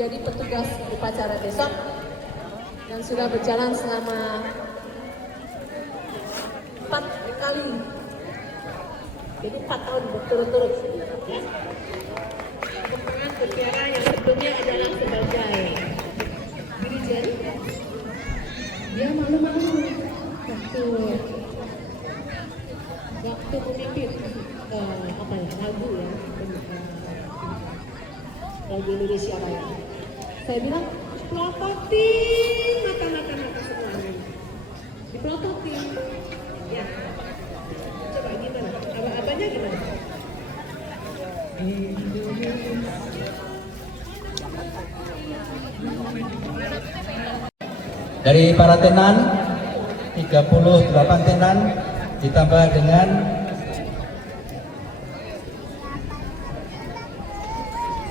menjadi petugas upacara besok dan sudah berjalan selama 4 kali, jadi 4 tahun berturut-turut. Perkembangan Mutiara yang sebelumnya adalah sebagai dirijen, dia malu-malu waktu memimpin lagu ya, lagu Indonesia Raya. Saya bilang pelototin mata semuanya, dipelototin. Ya, coba gimana? Abang-abangnya gimana? Dari para tenan 38 tenan ditambah dengan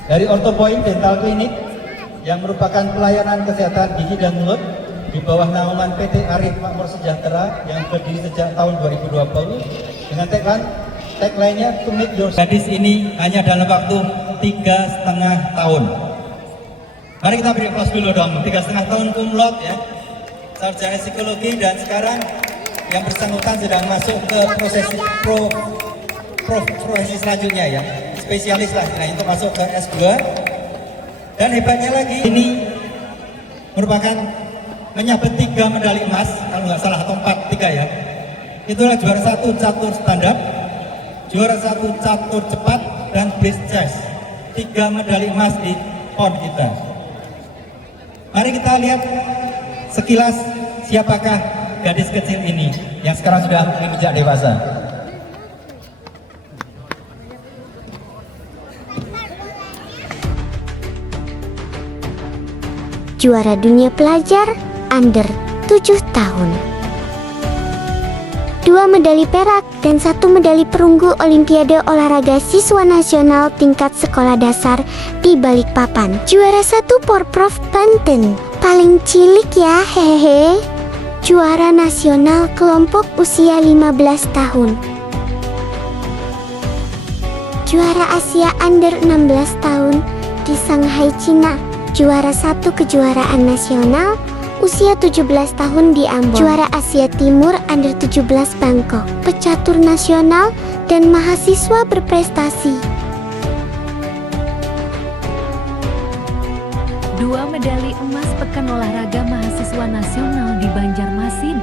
dari Orthopoint Dental Clinic yang merupakan pelayanan kesehatan gigi dan mulut di bawah naungan PT Arif Makmur Sejahtera yang berdiri sejak tahun 2020 dengan tagline-nya to make your gadis ini hanya dalam waktu 3,5 tahun. Mari kita beri aplaus dulu dong, 3,5 tahun cum laude ya, sarjana psikologi, dan sekarang yang bersangkutan sedang masuk ke profesi selanjutnya ya, spesialis lah istilahnya, untuk masuk ke S2. Dan hebatnya lagi, ini merupakan menyabet 3 medali emas, kalau nggak salah, atau 4, 3 ya. Itulah juara 1 catur stand up, juara 1 catur cepat, dan bridge chess. 3 medali emas di PON kita. Mari kita lihat sekilas siapakah gadis kecil ini yang sekarang sudah menginjak dewasa. Juara dunia pelajar under 7 tahun. 2 medali perak dan 1 medali perunggu Olimpiade Olahraga Siswa Nasional tingkat sekolah dasar di Balikpapan. Juara 1 Porprov Banten, paling cilik ya hehehe. Juara nasional kelompok usia 15 tahun. Juara Asia under 16 tahun di Shanghai, Cina. Juara 1 kejuaraan nasional usia 17 tahun di Ambon. Juara Asia Timur under 17 Bangkok. Pecatur nasional dan mahasiswa berprestasi. 2 medali emas Pekan Olahraga Mahasiswa Nasional di Banjarmasin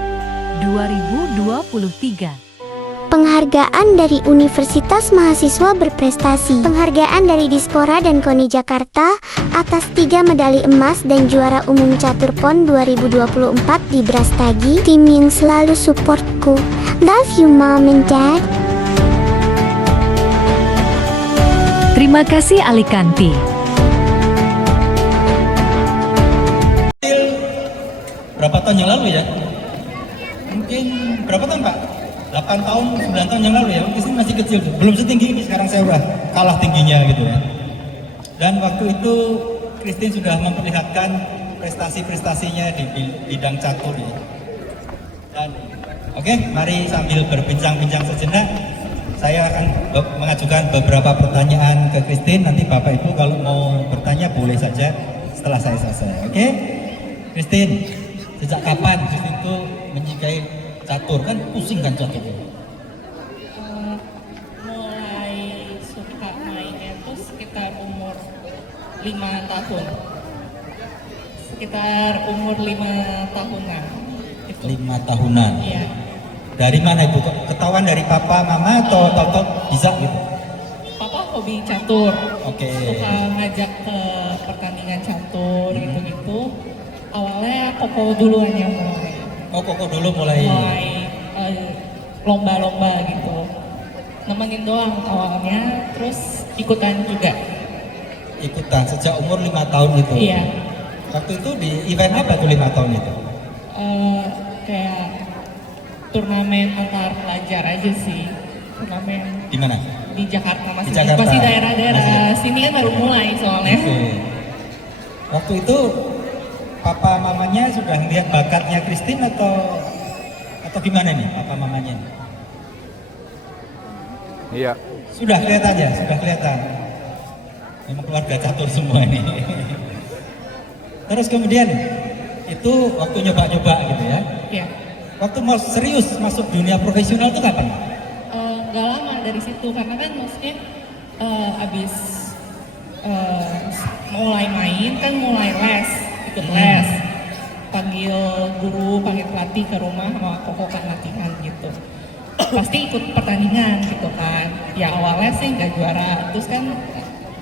2023. Penghargaan dari Universitas Mahasiswa Berprestasi. Penghargaan dari Dispora dan KONI Jakarta atas 3 medali emas dan juara umum catur PON 2024 di Brastagi. Tim yang selalu supportku. Love you mom and dad. Terima kasih Alikanti. Berapa tahun yang lalu ya? Mungkin berapa tahun Pak? 8 tahun, 9 tahun yang lalu ya, mungkin masih kecil tuh. Belum setinggi ini, sekarang saya udah kalah tingginya gitu ya. Dan waktu itu Christine sudah memperlihatkan prestasi-prestasinya di bidang catur ya. Dan oke, mari sambil berbincang-bincang sejenak, saya akan mengajukan beberapa pertanyaan ke Christine. Nanti Bapak Ibu kalau mau bertanya boleh saja setelah saya selesai. Oke? Christine, sejak kapan Christine itu menyukai catur? Kan pusing kan catur? Mulai suka mainnya tuh sekitar umur 5 tahun. Sekitar umur 5 tahunan. Itu. 5 tahunan? Iya. Dari mana Ibu? Ketahuan dari papa, mama, atau bisa gitu? Papa hobi catur. Oke. Suka ngajak ke pertandingan catur gitu-gitu. Awalnya koko duluan yang mulai. Oh, koko dulu mulai lomba-lomba gitu. Nemenin doang awalnya, terus ikutan juga. Ikutan sejak umur 5 tahun itu? Iya. Waktu itu di event apa tuh 5 tahun itu? Kayak turnamen antar pelajar aja sih. Turnamen Di mana? di Jakarta masih. Di Jakarta. Masih daerah-daerah sini kan baru mulai soalnya. Oke. Waktu itu papa mamanya sudah melihat bakatnya Christine atau gimana nih papa mamanya? Iya. Sudah kelihatan ya, sudah kelihatan. Memang keluarga catur semua ini. Terus kemudian itu waktu nyoba-nyoba gitu ya. Ya. Waktu mau serius masuk dunia profesional itu kapan? Gak lama dari situ karena kan maksudnya abis mulai main kan mulai les, ikut les, panggil guru, panggil pelatih ke rumah mau kokokan latihan gitu. Pasti ikut pertandingan gitu kan. Ya awalnya sih nggak juara, terus kan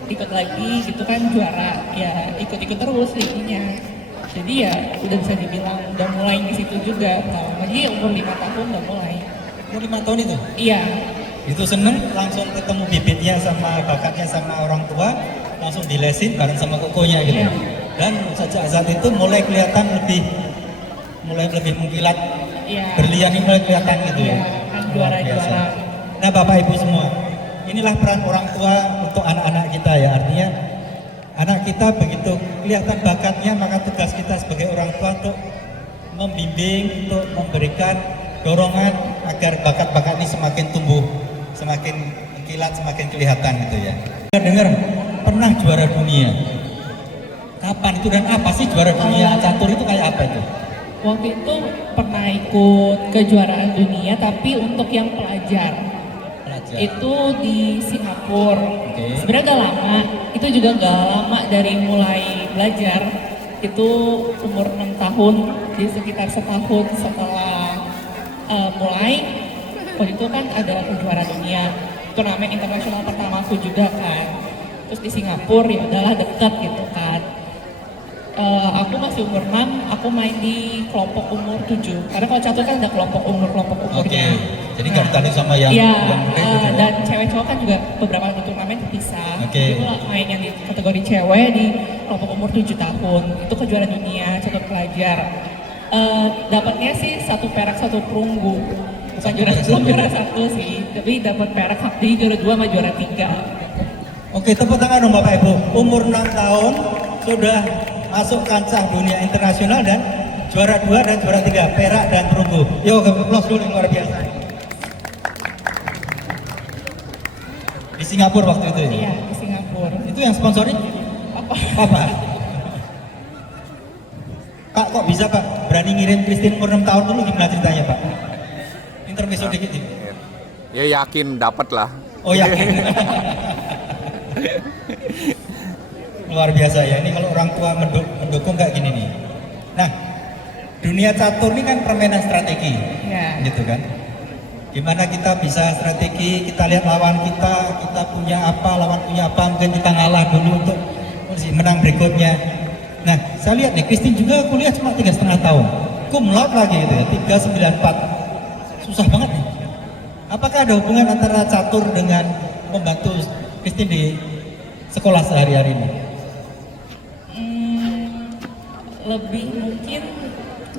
ikut lagi gitu kan juara, ya ikut-ikut terus liginya. Jadi ya udah bisa dibilang udah mulai di situ juga. Jadi umur 5 tahun udah mulai. Umur 5 tahun itu? Iya. Itu seneng langsung ketemu bibitnya sama bakatnya sama orang tua, langsung dilesin bareng sama kokonya gitu. Iya. Dan sejak saat itu mulai kelihatan mulai lebih mengkilat, Iya. berlian ini mulai kelihatan gitu Iya, ya. kan Luar biasa. juara-juara. Nah Bapak Ibu semua, inilah peran orang tua untuk anak-anak kita ya. Artinya anak kita begitu kelihatan bakatnya, maka tugas kita sebagai orang tua untuk membimbing, untuk memberikan dorongan agar bakat-bakat ini semakin tumbuh, semakin mengkilat, semakin kelihatan gitu ya. Kita dengar pernah juara dunia. Kapan itu dan apa sih juara dunia catur itu kayak apa itu? Waktu itu pernah ikut kejuaraan dunia tapi untuk yang pelajar. Pelajar. Itu di Singapura. Oke. Sebenarnya gak lama, itu juga gak lama dari mulai belajar. Itu umur 6 tahun, jadi sekitar setahun setelah mulai. Waktu itu kan ada kejuaraan dunia, turnamen internasional pertamaku juga kan. Terus di Singapura ya udahlah deket gitu kan. Aku masih umur 6, aku main di kelompok umur 7. Karena kalau catur kan ada kelompok umurnya. Oke. Jadi nggak ditanding sama yang Iya, muda gitu ya? dan cewek cowok kan juga beberapa di turnamen terpisah. Oke. Jadi aku main yang di kategori cewek di kelompok umur 7 tahun. Itu kejuaraan dunia catur pelajar. Dapatnya sih 1 perak 1 perunggu. Bukan juara 1 sih, tapi dapat perak, jadi juara 2 sama juara 3. Oke, tepuk tangan dong Bapak Ibu. Umur 6 tahun sudah masuk kancah dunia internasional dan juara 2 dan juara 3, perak dan perunggu. Yo, applause dulu, luar biasa. Di Singapura waktu itu ya? Iya, di Singapura. Itu yang sponsorin Apa? apa? Pak, kok bisa Pak berani ngirim Christine umur 6 tahun dulu, gimana ceritanya Pak? Intermezzo dikit ini. Ya yakin dapat lah. Oh yakin. Luar biasa ya, ini kalau orang tua mendukung kayak gini nih. Nah, dunia catur ini kan permainan strategi, Ya. gitu kan. Gimana kita bisa strategi, kita lihat lawan kita punya apa, lawan punya apa, mungkin kita ngalah dulu untuk menang berikutnya. Nah, saya lihat nih, Christine juga kuliah cuma 3,5 tahun. Cum laude lagi gitu ya, 3,94. Susah banget nih. Apakah ada hubungan antara catur dengan membantu Christine di sekolah sehari-hari ini? Lebih mungkin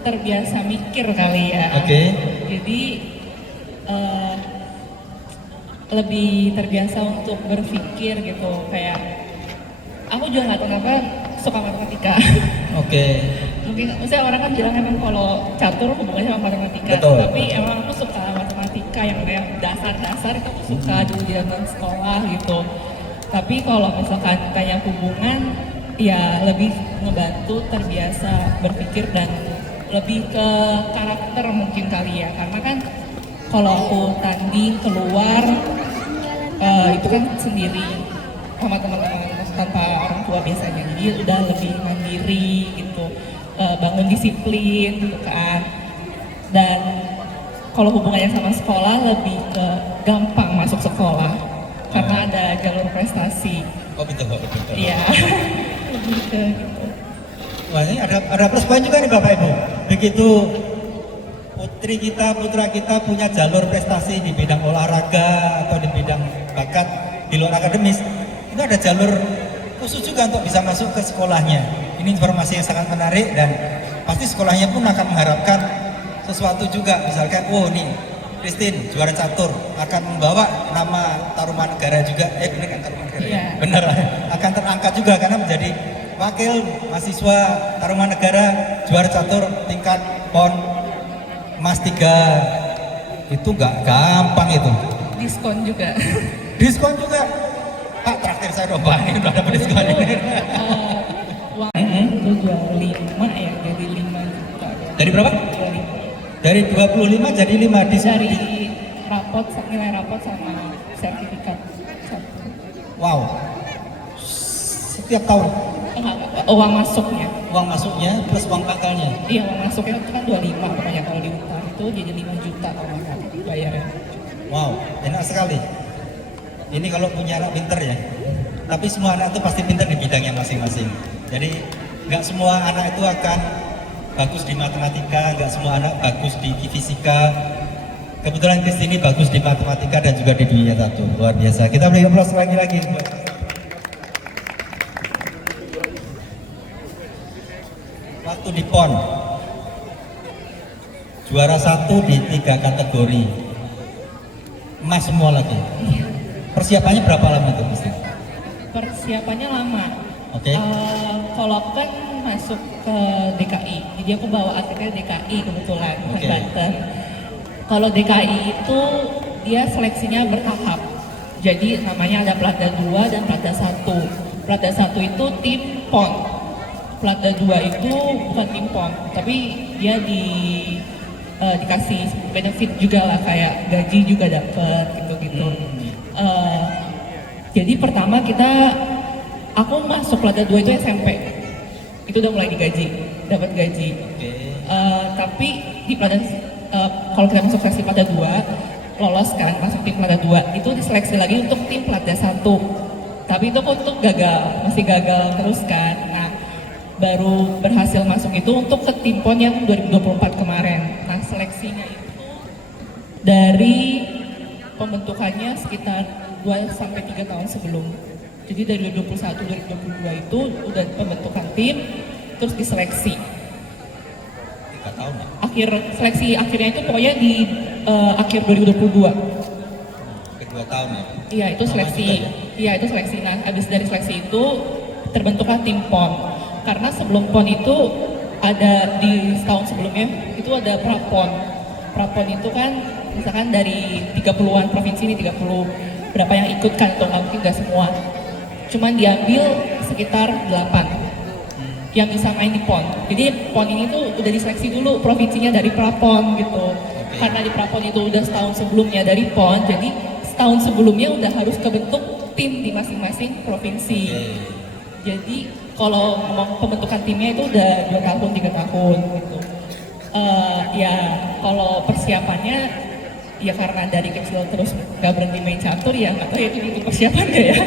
terbiasa mikir kali ya. Oke. Jadi lebih terbiasa untuk berpikir gitu. Kayak aku juga nggak tahu kenapa suka matematika. Oke. Mungkin maksudnya orang kan bilang emang kalau catur hubungannya sama matematika. Betul. Tapi emang aku suka matematika yang kayak dasar-dasar itu aku suka dulu di zaman sekolah gitu. Tapi kalau misalkan kayak hubungan, ya lebih ngebantu terbiasa berpikir dan lebih ke karakter mungkin kali ya. Karena kan kalau aku tanding keluar itu kan sendiri sama teman-teman tanpa orang tua biasanya. Jadi udah lebih mandiri gitu, bangun disiplin gitu kan. Dan kalau hubungannya sama sekolah lebih ke gampang masuk sekolah karena ada jalur prestasi. Oh betul. Iya. Lebih ke gitu. Wah, ini ada plus poin juga nih Bapak Ibu. Begitu putra kita punya jalur prestasi di bidang olahraga atau di bidang bakat di luar akademis, itu ada jalur khusus juga untuk bisa masuk ke sekolahnya. Ini informasi yang sangat menarik dan pasti sekolahnya pun akan mengharapkan sesuatu juga. Misalkan, oh nih Christine juara catur akan membawa nama Tarumanegara juga. Bener kan Tarumanegara? Iya. Bener, akan terangkat juga karena menjadi wakil mahasiswa Tarumanegara juara catur tingkat PON Mas 3. Itu nggak gampang itu. Diskon juga. Diskon juga. Pak traktir saya dong Pak, ini udah dapat diskon ini. Uang itu jual beli Dari berapa? 25. Dari 25 jadi 5 di Dari rapot, nilai rapot sama sertifikat. Wow. Setiap tahun Uang masuknya. uang masuknya plus uang pakalnya. Iya, uang masuknya itu kan 25 pokoknya kalau di UNTAR itu jadi 5 juta kalau nggak salah bayarnya. Wow, enak sekali. Ini kalau punya anak pinter ya. Tapi semua anak itu pasti pinter di bidangnya masing-masing. Jadi nggak semua anak itu akan bagus di matematika, nggak semua anak bagus di fisika. Kebetulan Kristini bagus di matematika dan juga di dunia tato. Luar biasa. Kita beri aplaus lagi. Waktu di PON juara 1 di 3 kategori, emas semua lagi. Persiapannya berapa lama itu? Persiapannya lama. Oke. Kalau aku kan masuk ke DKI, jadi aku bawa atletnya DKI kebetulan ke Oke. Banten. Kalau DKI itu dia seleksinya bertahap. Jadi namanya ada Platda 2 dan Platda 1. Platda 1 itu tim PON. Platda 2 itu bukan tim PON, tapi dia dikasih benefit juga lah, kayak gaji juga dapet gitu-gitu. Jadi pertama aku masuk Platda 2 itu SMP. Itu udah mulai digaji, dapat gaji. Tapi di Platda kalau kita masuk seleksi Platda 2, lolos kan masuk tim Platda 2, itu diseleksi lagi untuk tim Platda 1. Tapi itu kok masih gagal terus kan. Nah, baru berhasil masuk itu untuk ke tim PON yang 2024 kemarin. Nah, seleksinya itu dari pembentukannya sekitar 2-3 tahun sebelum. Jadi dari 2021-2022 itu udah pembentukan tim, terus diseleksi. 3 tahun ya? Seleksi akhirnya itu pokoknya di akhir 2022. Kedua tahun ya? Iya, itu seleksi. Juga, ya? Iya, itu seleksi. Nah, habis dari seleksi itu terbentuklah tim PON. Karena sebelum PON itu ada di tahun sebelumnya itu ada prapon. Prapon itu kan misalkan dari 30-an provinsi ini 30 berapa yang ikut kan, atau nggak mungkin nggak semua. Cuman diambil sekitar 8 yang bisa main di PON. Jadi PON ini tuh udah diseleksi dulu provinsinya dari prapon gitu. Karena di prapon itu udah setahun sebelumnya dari PON, jadi setahun sebelumnya udah harus kebentuk tim di masing-masing provinsi. Jadi kalau ngomong pembentukan timnya itu udah 2 tahun, 3 tahun gitu. Ya kalau persiapannya ya karena dari kecil terus gak berhenti main catur, ya nggak tahu ya itu persiapan gak ya.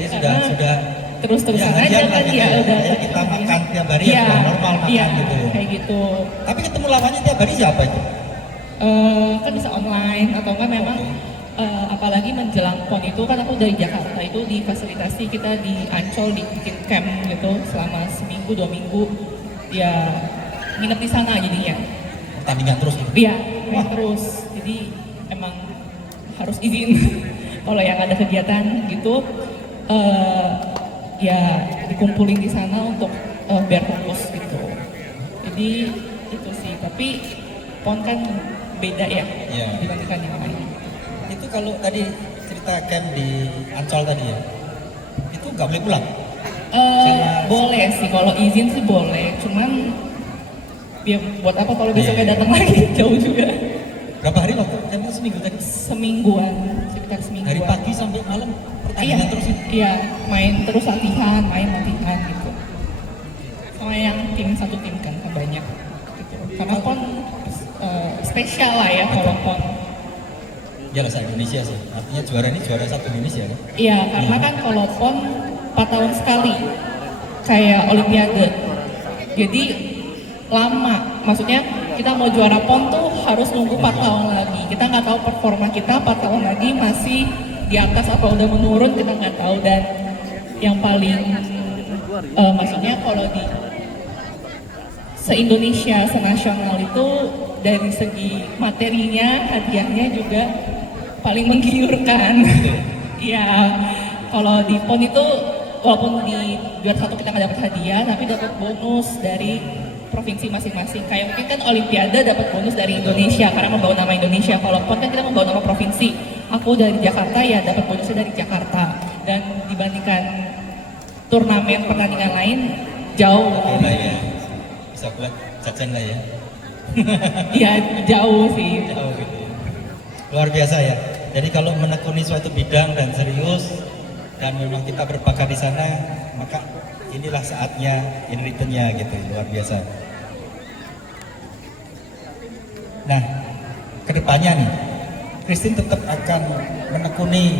Jadi sudah terus-terusan ya, aja kan gitu ya udah. Ya, kita makan tiap hari ya sudah normal makan iya, gitu. kayak gitu. Tapi ketemu lawannya tiap hari siapa itu? Kan bisa online atau enggak memang apalagi menjelang PON itu kan aku dari Jakarta itu difasilitasi kita di Ancol dibikin camp gitu selama seminggu 2 minggu ya nginep di sana jadinya. Pertandingan terus gitu? Iya, main terus. Jadi emang harus izin kalau yang ada kegiatan gitu ya dikumpulin di sana untuk biar fokus gitu. Jadi itu sih, tapi PON kan beda ya dibandingkan yang lain. Itu kalau tadi cerita camp di Ancol tadi ya, itu nggak boleh pulang? Boleh sih, kalau izin sih boleh, cuman ya buat apa kalau besoknya datang lagi, jauh juga. Berapa hari waktu? Campnya seminggu tadi? Semingguan, sekitar semingguan. Dari pagi sampai malam pertandingan terus itu? Iya, main terus latihan gitu. Sama yang satu tim kan banyak gitu. Karena PON spesial lah ya kalau PON. Ya lah, Indonesia sih. Artinya juara ini juara 1 Indonesia kan? Iya, karena kan kalau PON 4 tahun sekali, kayak Olimpiade. Jadi lama, maksudnya kita mau juara PON tuh harus nunggu 4 tahun lagi. Kita nggak tahu performa kita 4 tahun lagi masih di atas apa udah menurun, kita nggak tahu. Dan yang paling maksudnya kalau di se-Indonesia, se-nasional itu dari segi materinya, hadiahnya juga paling menggiurkan. Iya, kalau di PON itu walaupun di juara 1 kita nggak dapat hadiah, tapi dapat bonus dari provinsi masing-masing. Kayak mungkin kan Olimpiade dapat bonus dari Indonesia karena membawa nama Indonesia. Kalau PON kan kita membawa nama provinsi. Aku dari Jakarta ya dapat bonusnya dari Jakarta. Dan dibandingkan turnamen pertandingan lain jauh. Oke lah ya, bisa buat jajan lah ya. Ya jauh sih. Oh, gitu. Luar biasa ya. Jadi kalau menekuni suatu bidang dan serius dan memang kita berbakat di sana, maka inilah saatnya in return-nya gitu. Luar biasa. Nah, kedepannya nih, Christine tetap akan menekuni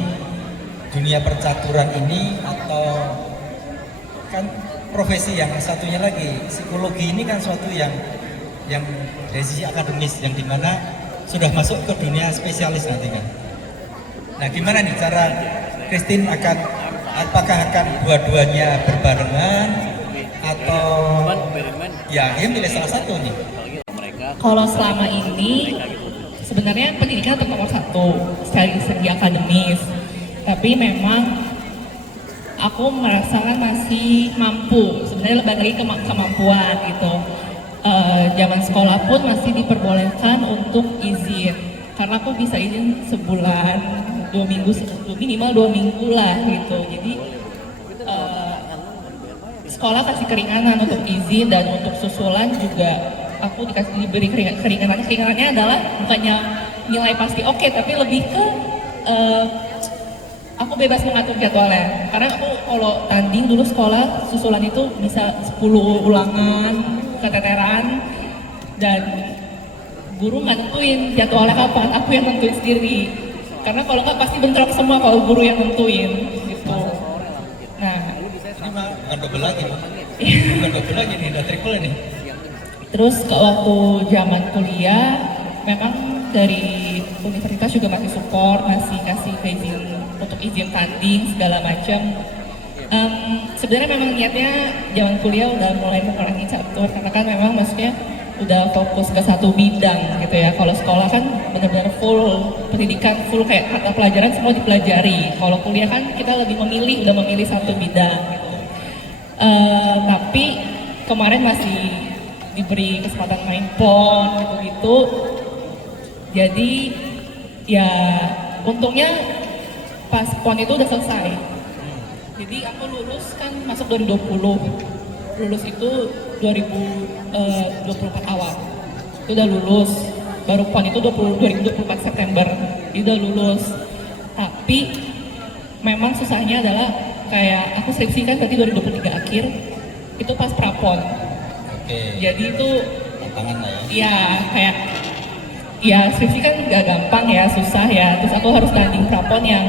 dunia percaturan ini atau kan profesi yang satunya lagi, psikologi ini kan suatu yang dari sisi akademis yang dimana sudah masuk ke dunia spesialis nanti kan. Nah, gimana nih cara Christine apakah akan dua-duanya berbarengan atau ya dia milih salah satu nih? Kalau selama ini sebenarnya pendidikan tetap nomor satu dari segi akademis, tapi memang aku merasakan masih mampu, sebenarnya lebih lagi kemampuan gitu. Zaman sekolah pun masih diperbolehkan untuk izin, karena aku bisa izin sebulan, 2 minggu, minimal 2 minggu lah gitu. Jadi sekolah kasih keringanan untuk izin dan untuk susulan juga aku diberi keringanannya adalah bukannya nilai pasti oke, tapi lebih ke aku bebas mengatur jadwalnya. Karena aku kalau tanding dulu sekolah susulan itu bisa 10 ulangan, keteteran, dan guru nggak nentuin jadwalnya kapan, aku yang nentuin sendiri. Karena kalau nggak pasti bentrok semua kalau guru yang nentuin gitu. Nah, ini mah bukan double lagi, bukan double lagi nih, udah triple nih. Terus ke waktu zaman kuliah, memang dari universitas juga masih support, masih kasih izin untuk izin tanding segala macam. Sebenarnya memang niatnya zaman kuliah udah mulai mengurangi catur, karena kan memang maksudnya udah fokus ke satu bidang gitu ya. Kalau sekolah kan benar-benar full pendidikan, full kayak mata pelajaran semua dipelajari. Kalau kuliah kan kita lebih udah memilih satu bidang gitu. Tapi kemarin masih diberi kesempatan main PON gitu-gitu. Jadi ya untungnya pas PON itu udah selesai. Jadi aku lulus kan masuk 2020, lulus itu 2024 awal, itu udah lulus. Baru PON itu 2024 September, itu udah lulus. Tapi memang susahnya adalah kayak aku skripsi kan berarti 2023 akhir, itu pas prapon. Jadi itu tantangan lah ya. Iya kayak ya skripsi kan gak gampang ya, susah ya. Terus aku harus tanding prapon yang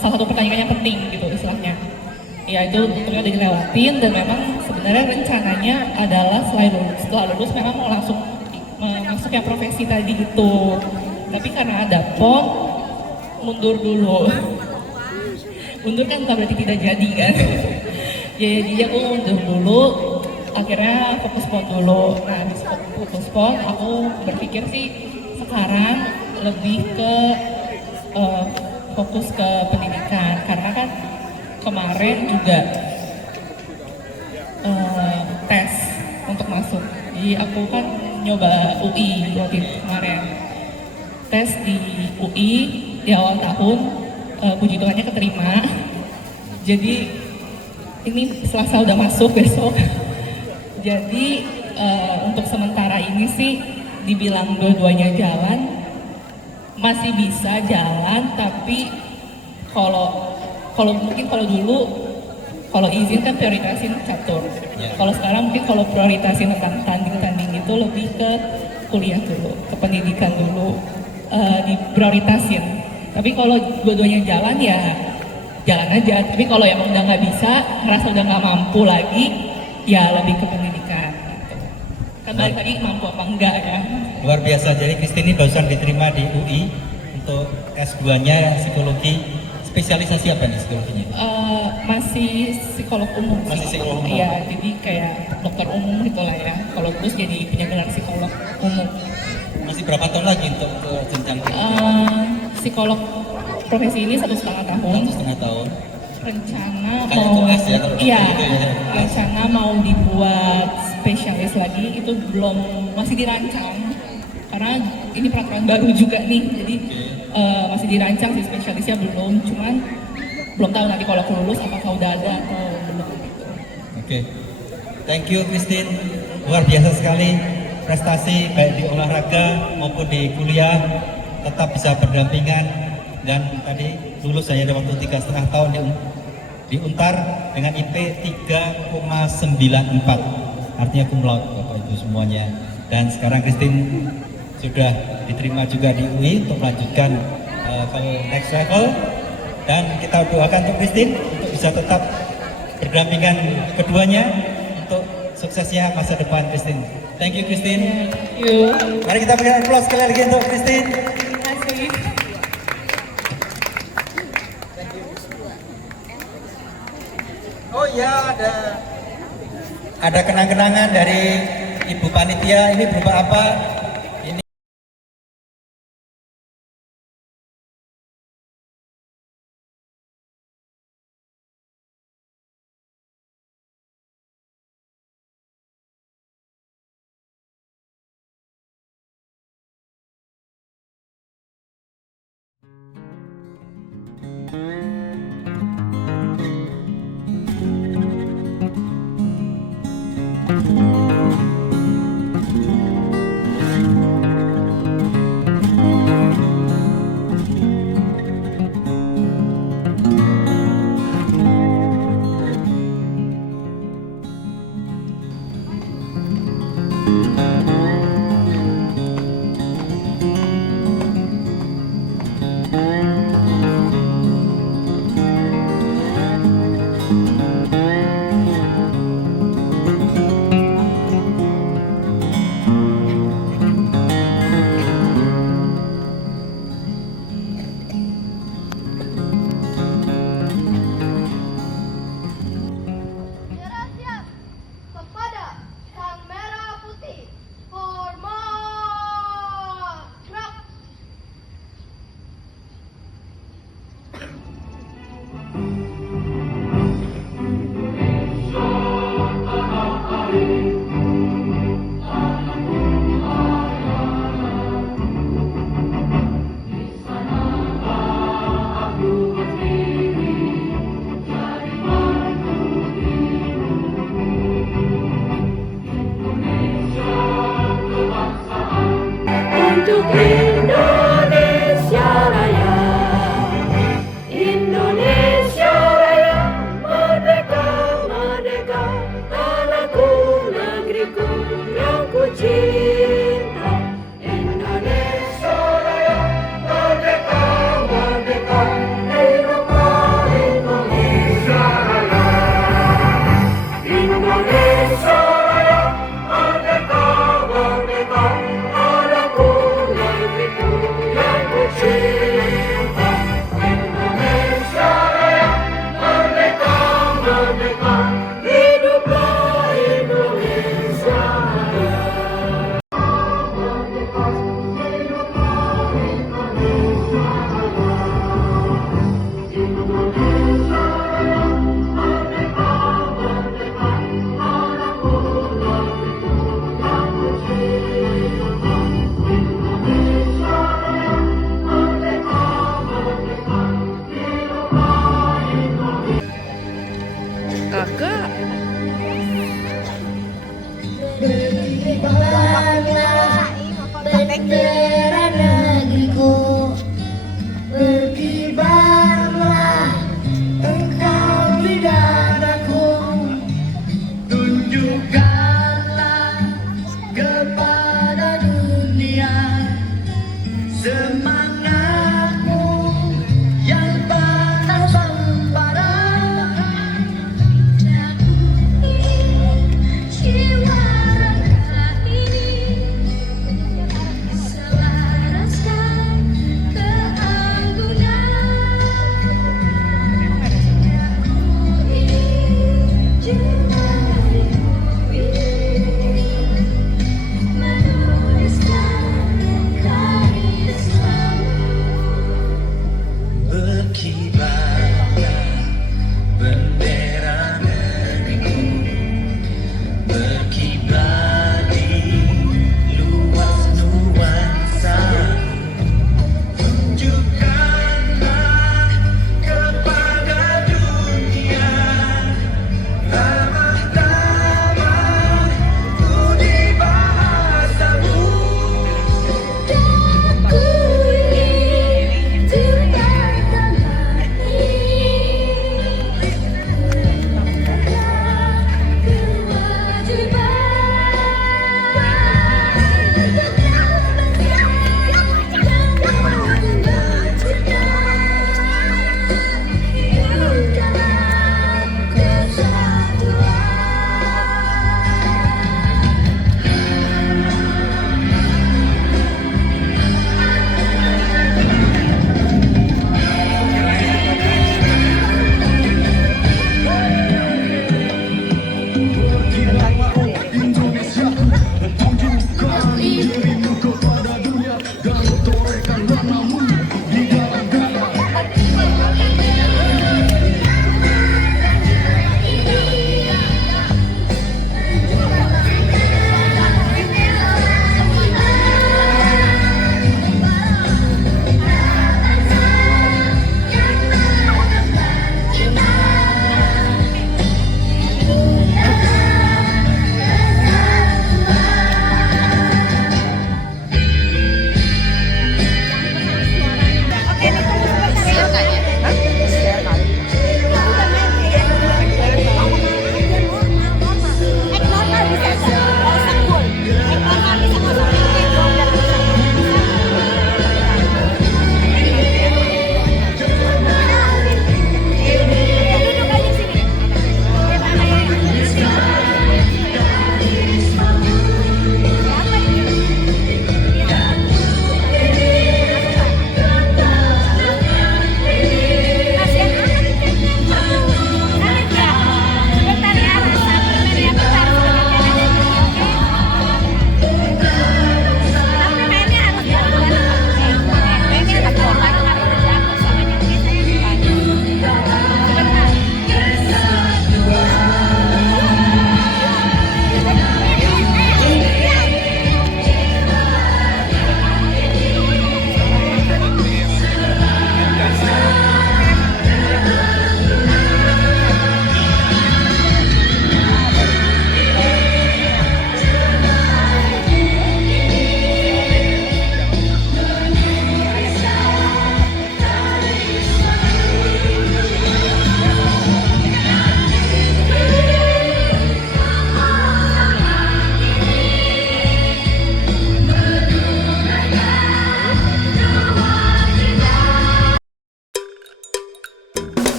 salah satu pertandingan yang penting gitu istilahnya. Ya itu untungnya udah dilewatin, dan memang sebenarnya rencananya adalah setelah lulus memang mau langsung masuk yang profesi tadi gitu. Tapi karena ada PON, mundur dulu. Mundur kan bukan berarti tidak jadi kan. Ya jadi aku mundur dulu, akhirnya fokus PON dulu. Nah di fokus PON aku berpikir sih sekarang lebih ke fokus ke pendidikan, karena kan kemarin juga tes untuk masuk. Jadi aku kan nyoba UI waktu itu kemarin, tes di UI di awal tahun, puji Tuhannya keterima. Jadi ini Selasa udah masuk besok. Jadi untuk sementara ini sih dibilang dua-duanya jalan, masih bisa jalan, tapi kalau mungkin kalau dulu kalau izin kan prioritasin catur. Kalau sekarang mungkin kalau prioritasin tentang tanding itu lebih ke kuliah dulu, ke pendidikan dulu, diprioritasin. Tapi kalau dua-duanya jalan ya jalan aja. Tapi kalau emang udah nggak bisa, ngerasa udah nggak mampu lagi, ya lebih ke pendidikan. Gitu. Kan balik lagi mampu apa enggak ya. Luar biasa, jadi Christine ini barusan diterima di UI untuk S2-nya psikologi. Spesialisasi apa nih psikologinya? Masih psikolog umum. Masih psikolog umum? Iya, jadi kayak dokter umum gitu lah ya. Kalau terus jadi punya gelar psikolog umum. Masih berapa tahun lagi untuk ke jenjang psikolog profesi ini 1,5 tahun. 1,5 tahun. Rencana Kayak mau tugas ya, kalau iya, gitu ya. rencana mau dibuat spesialis lagi, itu masih dirancang. Karena ini peraturan baru juga nih, jadi masih dirancang sih, spesialisnya belum, cuman belum tahu nanti kalau aku lulus apakah udah ada atau belum gitu. Oke. Thank you Christine, luar biasa sekali. prestasi baik di olahraga maupun di kuliah tetap bisa berdampingan, dan tadi lulus hanya ada waktu 3,5 tahun di Untar dengan IP 3,94, artinya cum laude Bapak Ibu semuanya. Dan sekarang Christine sudah diterima juga di UI untuk melanjutkan ke next level, dan kita doakan untuk Christine untuk bisa tetap berdampingan keduanya untuk suksesnya masa depan Christine. Thank you Christine. Thank you. Mari kita berikan aplaus sekali lagi untuk Christine. Terima kasih. Oh iya, ada kenang-kenangan dari Ibu Panitia. Ini berupa apa? Ini Bendera siap kepada Sang Merah Putih. Hormat. Gerak. Untuk Indonesia Raya, Indonesia Raya, merdeka, merdeka, tanahku, negeriku yang ku cinta. Indonesia Raya, merdeka, merdeka, hiduplah Indonesia Raya. Indonesia Raya, merdeka, merdeka, tanahku, negeriku yang ku cinta. Indonesia Raya, merdeka, merdeka, hiduplah Indonesia Raya. Merdeka, hiduplah Indonesia Raya. Indonesia Raya, merdeka, merdeka, tanahku, negeriku yang ku cinta. Indonesia Raya, merdeka, merdeka, hiduplah Indonesia. Kakak. Bendera negeriku, berkibarlah engkau di dadaku. Tunjukkanlah kepada dunia semangatmu yang panas membara. Jiwa raga ini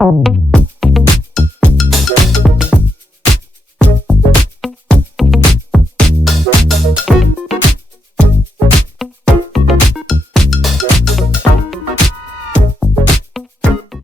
Oh.